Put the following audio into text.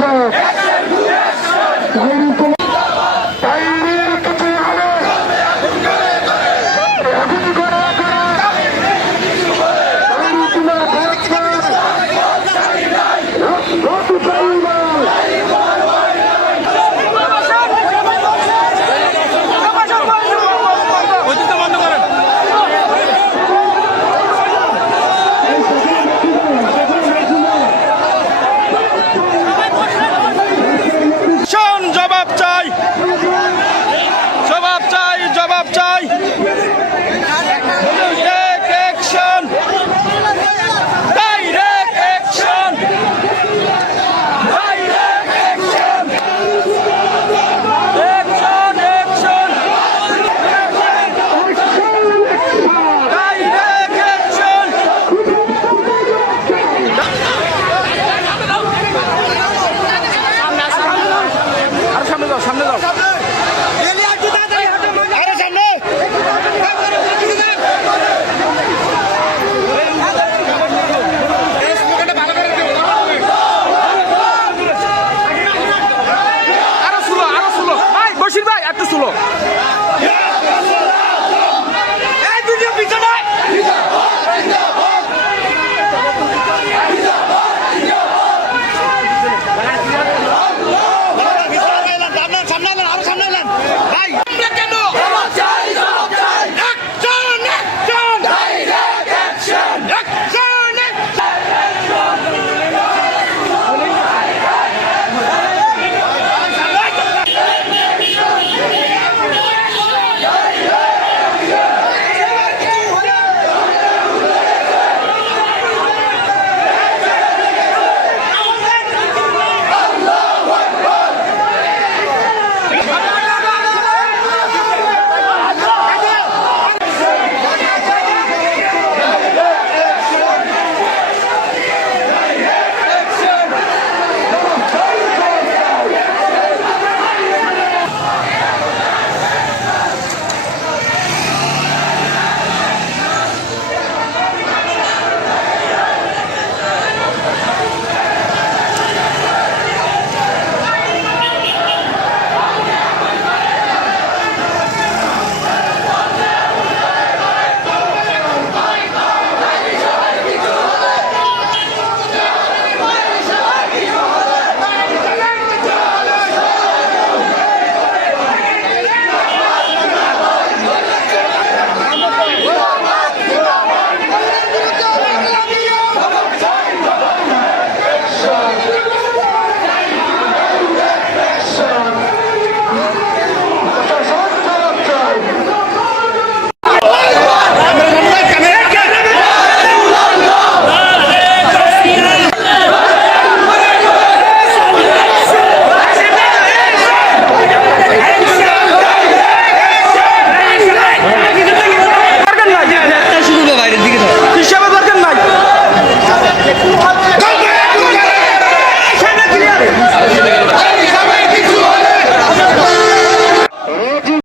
Brasil!